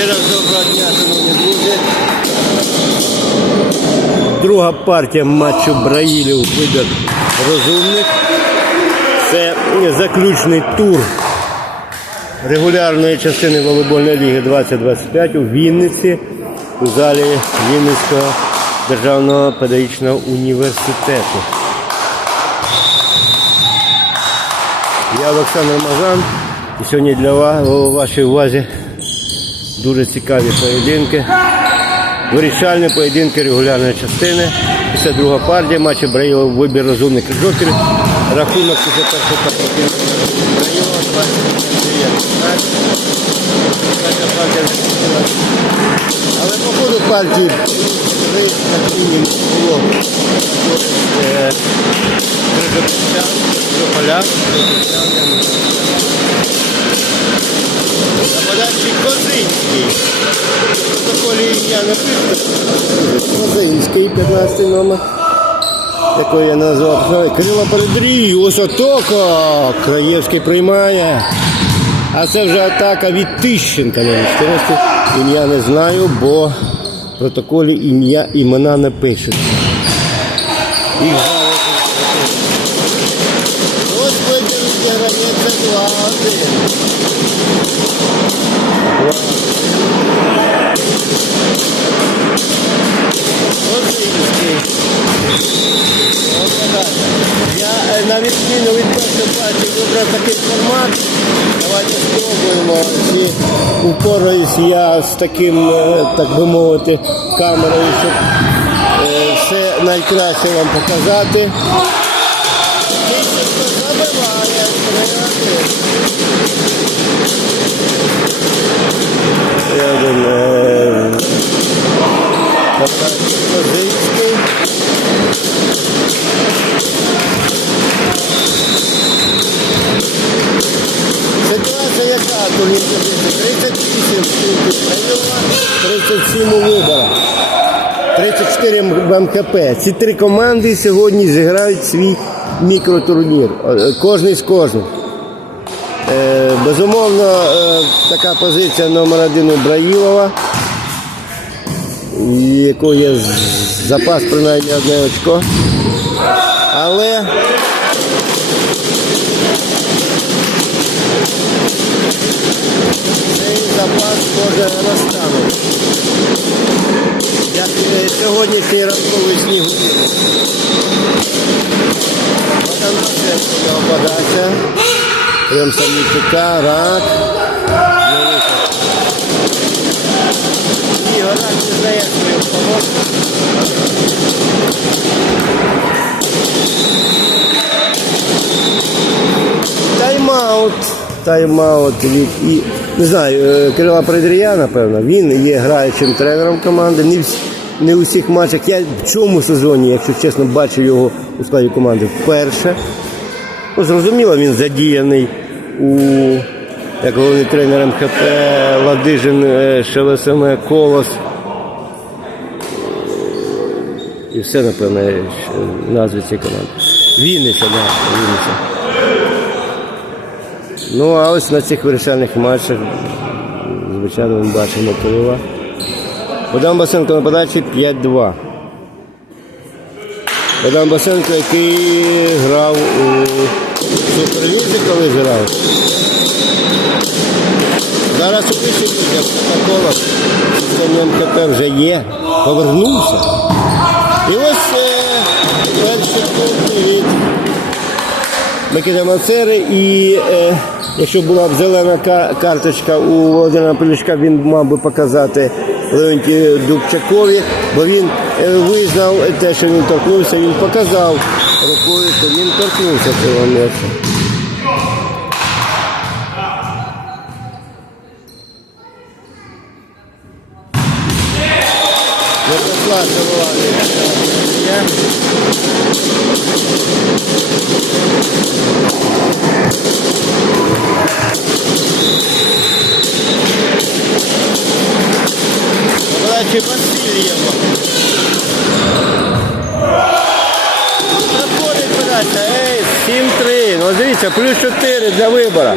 Ще раз доброго дня, шановні друзі. Друга партія матчу Браїлів вибір розумних. Це заключний тур регулярної частини волейбольної ліги 2025 у Вінниці у залі Вінницького державного педагогічного університету. Я Олександр Мазан і сьогодні для вас у вашій увазі дуже цікаві поєдинки. Вирішальні поєдинки регулярної частини. Це друга партія матчу Браїлова вибір розумних жокерів. Рахунок після першої партії. Браїлова 29. Перша партія закінчилась. Але по ходу партії три як було. Е, Крижопільчан, Крижополяк, Нападаючий Козинський. Протоколі я напишу. Козинський, 15 номер. Який я назвав. Крила передрій, ось атака. Краєвський приймає. А це вже атака від Тищенка Ім'я не знаю, бо в протоколі ім'я імена не пишуть. Їх Я е, на відміну від першої такий формат. Давайте спробуємо, чи упораюсь я з таким, е, так би мовити, камерою, щоб е, все найкраще вам показати. МКП. Ці три команди сьогодні зіграють свій мікротурнір. Е, Кожний з кожним. Е, Безумовно, е, така позиція номер один у Браїлова, якого є запас принаймні одне очко. Але запас може розтанути. Як е, сьогоднішній ранковий сніг. Богдан Пасенко його подача. Прям Самітюка, рак. Ігор рак не знає свою помощь. Тайм-аут. Тайм-аут від і не знаю, е, Кирила Предрія, напевно, він є граючим тренером команди. Не, не у всіх матчах. Я в цьому сезоні, якщо чесно, бачу його у складі команди вперше. Ну, зрозуміло, він задіяний у як головний тренер МХП Ладижин, е, Колос. І все, напевно, е, назви цієї команди. Вінниця, да, Вінниця. Ну, а ось на цих вирішальних матчах, звичайно, ми бачимо Кирила. Богдан Басенко на подачі 5-2. Богдан Басенко, який грав у Суперлізі, коли грав. Зараз у вищій лізі протоколах системі МКП вже є. Повернувся. І ось е, перші пункти від Микита Мацери і е, якщо була б зелена карточка у Володимира Полічка, він мав би показати Леонтію Дубчакові, бо він е, визнав те, що він торкнувся, він показав рукою, що він торкнувся цього м'яча. Святослав Голований. Подачі Васильєва. Заходить подача. Ей, 7-3. Ну дивіться, плюс 4 для вибора.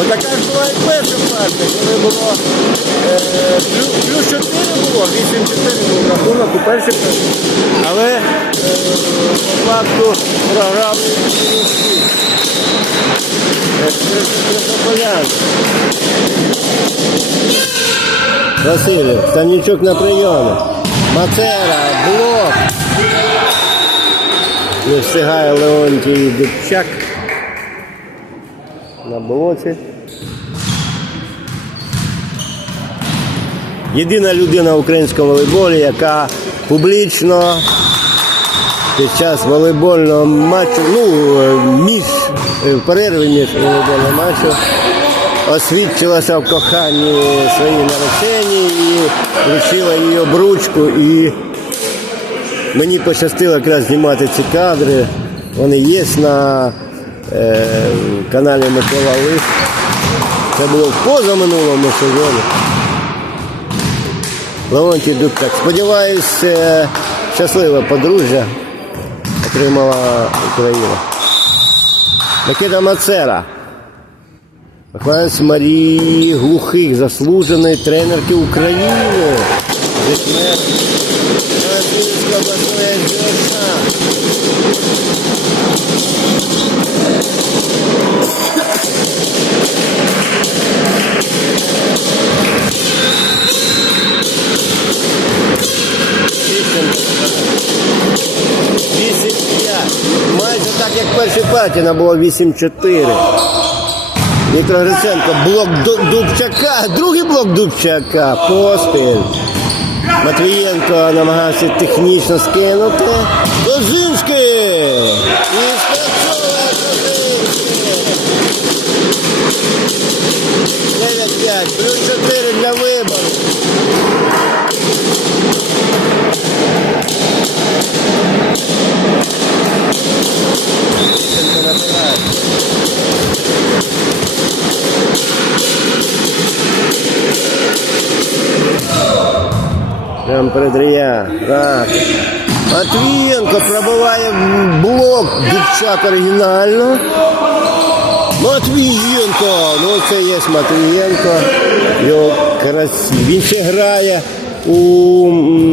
Ось така ж була і перша партія, коли було е, плюс, плюс 4 було, 8-4 був рахунок у першій першій. Але е, по факту програми Васильев, Станічук на прийомі. Мацера, блок. Не встигає Леонтій Дубчак. На блоці. Єдина людина в українському волейболі, яка публічно під час волейбольного матчу, ну, е, між е, перерві між волейбольним матчем, освідчилася в коханні своїй нареченій і вручила їй обручку. І мені пощастило якраз знімати ці кадри. Вони є на е, каналі Микола Лис. Це було в позаминулому сезоні. Леонтій Дубчак. Сподіваюсь, е, щасливе подружжя отримала Україна. Микита Мацера. Вихованець Марії Глухих, заслуженої тренерки України. П'ять. Майже так, як партії, нам було 8-4. Віктор Гриценко, блок Дубчака, другий блок Дубчака, поспіль. Матвієнко намагався технічно скинути. Козинський! І спрацьовує Козинський! 9-5, плюс 4 для вибору. Прям. Так. Матвієнко пробиває блок дівчат оригінально. Матвієнко! Ну це є Матвієнко. Його красиві. Він ще грає у,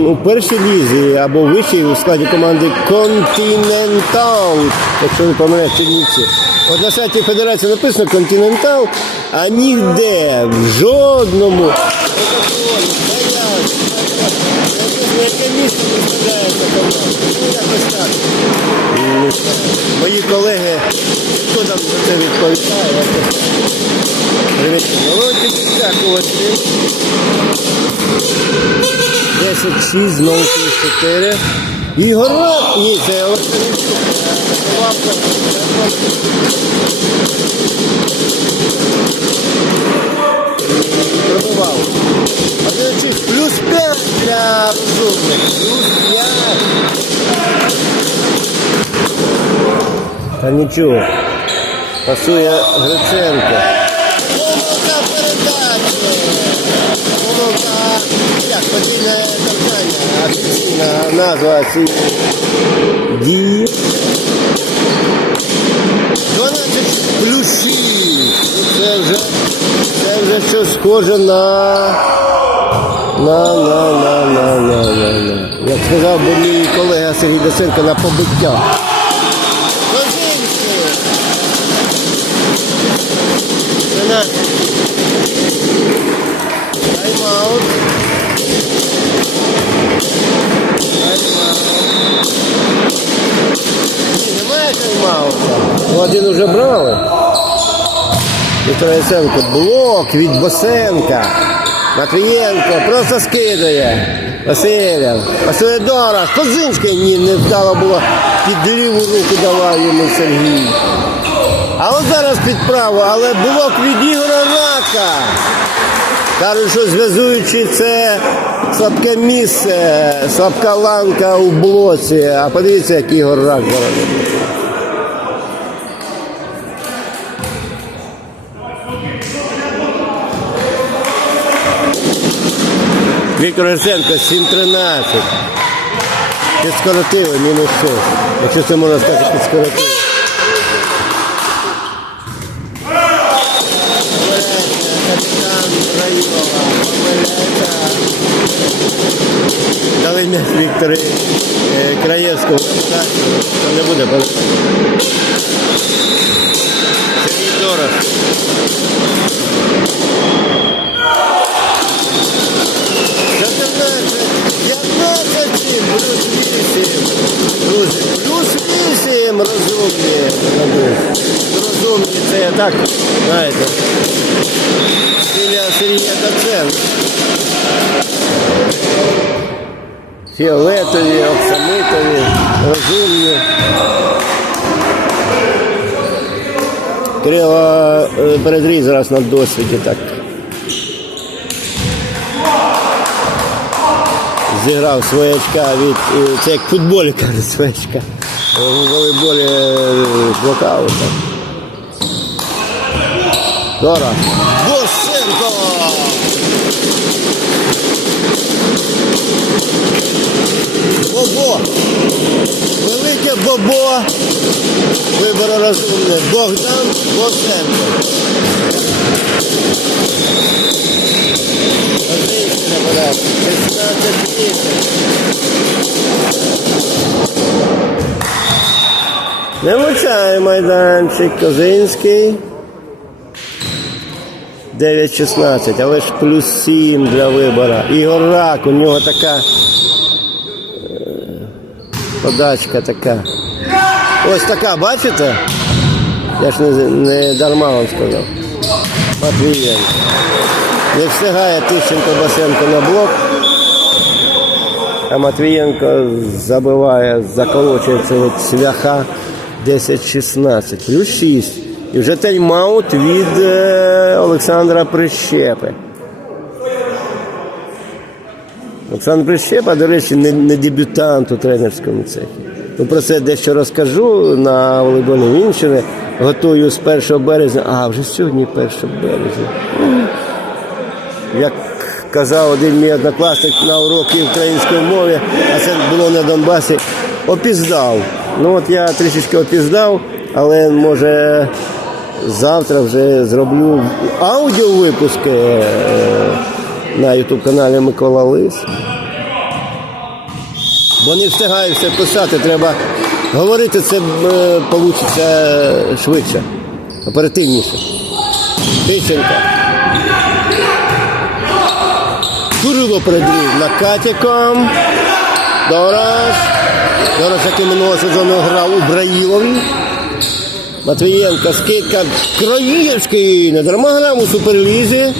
у першій лізі або вищій у складі команди Континентал, якщо не помиляюсь Чернівці. От на сайті Федерації написано Континентал, а ніде в жодному. Написано, яке місце ця команда. Ну, так. Мої колеги, хто там за це відповідає, якось так. Привіт. Володька дякувати. 10-6, знову плюс 4. Ігор, ні, це Олександр. Лапка. Пробував. Та нічого. Пасує Гриценко. Помилка передачі. Помилка, як подвійне торкання, офіційна назва цієї дії. 12 плюс 6. Ну, Це вже, це вже щось схоже на на, на, на, на, на, на, на. Як сказав би мій колега Сергій Досенко, на побиття. Тайм-аут. Тайм-аут. Немає тайм-аута. Ну, один уже брали. Віктор Яценко, блок від Босенка. Матвієнко просто скидає. Василів. Василь Дорож. Козинський ні, не вдало було. Під ліву руку давав йому Сергій. А от зараз під праву, але блок від Ігора Рака. Кажуть, що зв'язуючи це слабке місце, слабка ланка у блоці. А подивіться, як Ігор Рак зараз. Віктор Герценко 7-13. Підскоротили, мінус 6. Якщо це можна сказати, підскоротили. Дали м'яч Вікторі е, Краєвському. Не буде помилятися. Сергій Дорож. П'ятнадцять, плюс вісім. Друзі, плюс вісім розумні. Розумні, це я так, знаєте. Біля Сергія Доценка. Фіолетові, оксамитові, розумні. Кирило е, передріз зараз на досвіді так. Зіграв своячка від. е, Це як в футболі каже своячка. У волейболі е, блокаут. так. Дора. Босенко! Бобо! Велике Бобо! Вибори розумне. Богдан Босенко. Отлично, брат. 16 тисяч. Не влучає майданчик. Козинський. 9-16, але ж плюс 7 для вибора. Ігор Рак, у нього така подачка така. Ось така, бачите? Я ж не, не дарма вам сказав. Матвієнко. Не встигає Тищенко Басенко на блок. А Матвієнко забиває, заколочується від цвяха 10-16. Плюс 6. І вже тайм-аут від е, Олександра Прищепи. Олександр Прищепа, до речі, не, не дебютант у тренерському цехі. Ну, про це дещо розкажу на волейбольній Вінчині. Готую з 1 березня. А, вже сьогодні 1 березня. Як казав один мій однокласник на уроки української мови, а це було на Донбасі, опіздав. Ну от я трішечки опіздав, але може завтра вже зроблю аудіовипуски е, на YouTube каналі Микола Лис. Бо не встигаю все писати, треба говорити це вийде швидше, оперативніше. Тищенко. Курило передрів накатиком. Дорож. Дорож, який минулого сезону грав у Браїлові. Матвієнко, скидка. Краївський. Не дарма грав у суперлізі.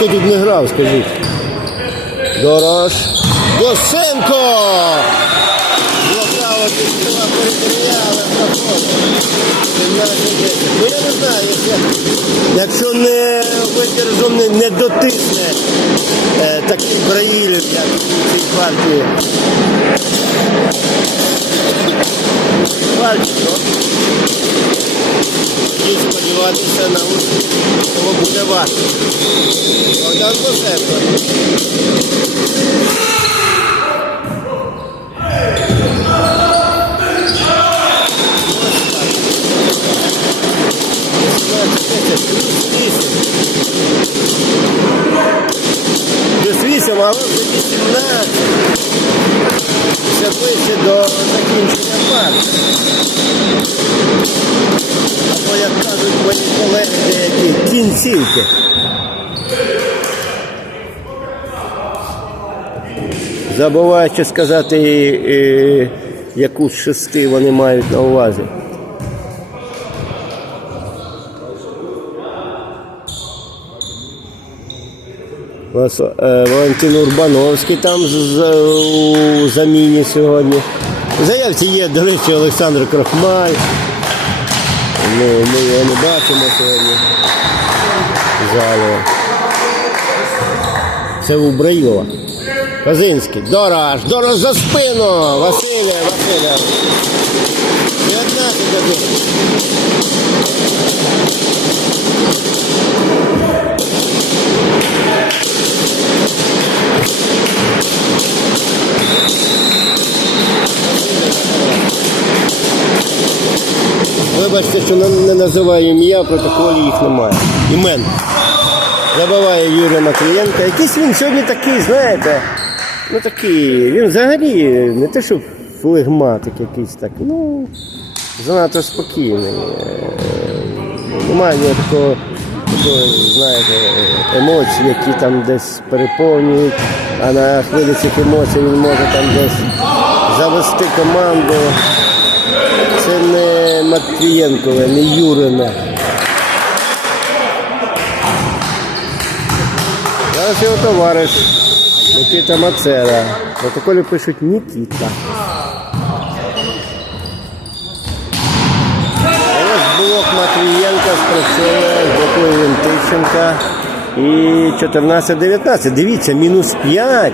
Хто тут не грав, скажіть? Дорож. Перетеряла Ну я не знаю, якщо, не не, не дотисне е, таких браїлів, як у цій партії. Пальчико. І сподіватися на успіх, того буде важко. Богдан Босенко. Плюс 8, але вже 18. Ближче до закінчення парку. Або, як кажуть мої колеги деякі, кінцівки. Забуваючи сказати, е, яку з шести вони мають на увазі. Валентин Урбановський там у заміні сьогодні. В заявці є, до речі, Олександр Крохмаль. Ну, ми його не бачимо сьогодні. залі. Це у Браїлова. Казинський. Дорож, Дорож за спину! Василя, Василя. 19 один. Вибачте, що не, називаю ім'я, в протоколі їх немає. Імен. Забиває Юрія Матвієнка. Якийсь він сьогодні такий, знаєте, ну такий, він взагалі не те, що флегматик якийсь так, ну, занадто спокійний. Е, Немає ніякого такого, такого, знаєте, емоцій, які там десь переповнюють, а на хвилі цих емоцій він може там десь завести команду. Матвієнкове, не Юрине. Зараз його товариш Микита Мацера. Протоколі пишуть Нікіта. Ось блок Матвієнка спрацьовує, блокує він Тищенка. І 14-19. Дивіться, мінус 5.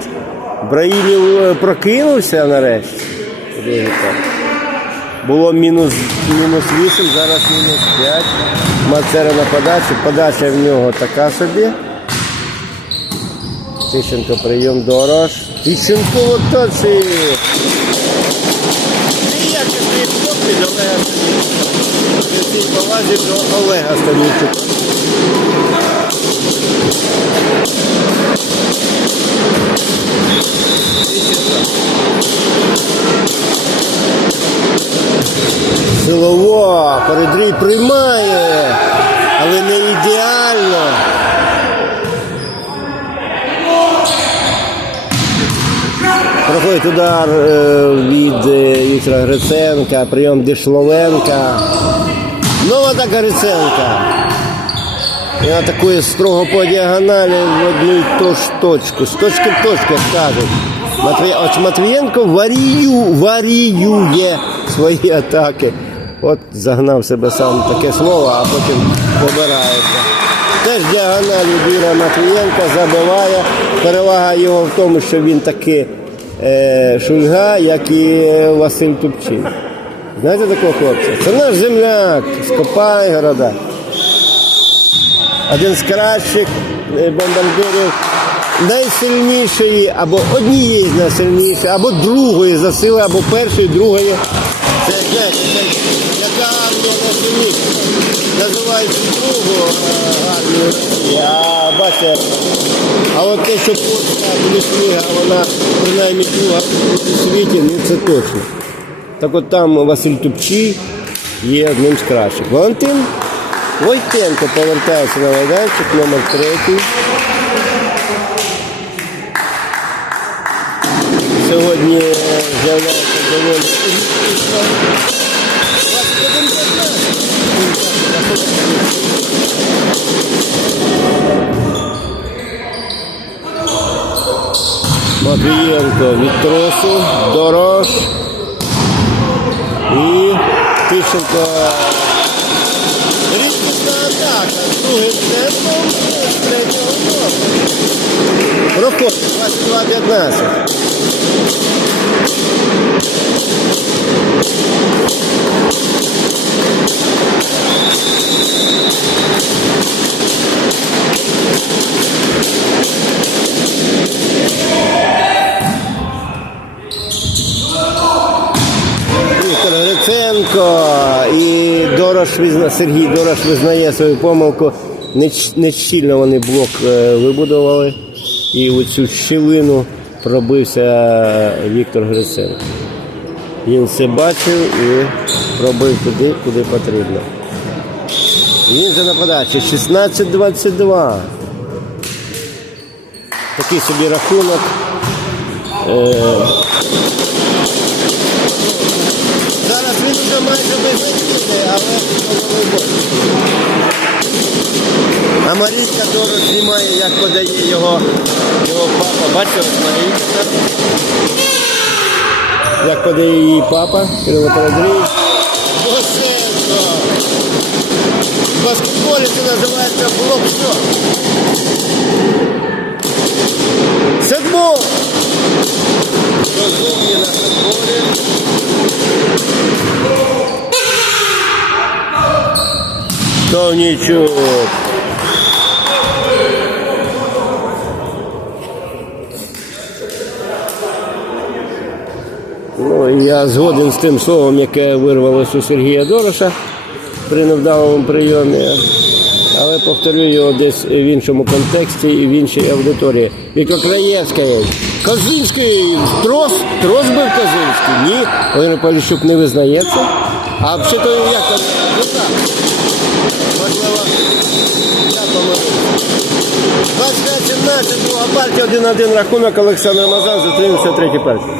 Браїлів е, прокинувся нарешті. Було мінус, мінус 8, зараз мінус 5. Мацера на подачі. Подача в нього така собі. Тищенко прийом дорож. Тищенко в Олега Станічука. При всій повазі до Олега Станічука. Силово, передрій приймає, але не ідеально. Проходить удар е, від е, Віктора Гриценка, прийом Дишловенка. Нова атака Гриценка. Він атакує строго по діагоналі в одну і ту ж точку. З точки в точку, як кажуть. От Матвієнко варію, варіює свої атаки. От загнав себе сам таке слово, а потім побирається. Теж діагональ від Юрія Матвієнка забиває. Перевага його в тому, що він таки е, шульга, як і Василь Тупчин. Знаєте такого хлопця? Це наш земляк з Копайгорода. Один з кращих е, бомбардирів найсильнішої, або однієї з найсильніших, або другої за сили, або першої, другої. Це яка армія найсильніша. Називають другу е, армію Росії, а бачите, а от те, що Бундесліга, вона принаймні друга у світі, ну це точно. Так от там Василь Тупчий є одним з кращих. Валентин Войтенко повертається на майданчик, номер третій. Сьогодні е, з'являється доволі успішно. 21-15. Матвієнко від тросу, дорож. І Тищенко. Рідкісна атака. Другим темпом третього номера. Проходить 22-15. Віктор Гриценко і Дорош визна, Сергій Дорош визнає свою помилку. Нещільно вони блок е, вибудували. І у цю щілину пробився Віктор Гриценко. Він все бачив і пробив туди, куди потрібно. Він же на подачі 16-22. Такий собі рахунок. Е, вже майже безнадійний, але головний бой. А Марійка дорож знімає, як подає його, його папа. Ось Марійка. Як подає її папа, Кирило Передрій. Босенко! В баскетболі це називається блок що? Седьмов! Розумні на футболі. Товнічук. Ну, я згоден з тим словом, яке вирвалося у Сергія Дороша. при невдалому прийомі. Але повторю його десь в іншому контексті і в іншій аудиторії. Віка Краєвська. Козинський трос, трос був Козинський. Ні, Володимир Поліщук не визнається. А ще то як там? Ну так. Можливо, я помилився. 25-17, друга партія, 1-1 рахунок Олександр Мазан, затримався третій партій.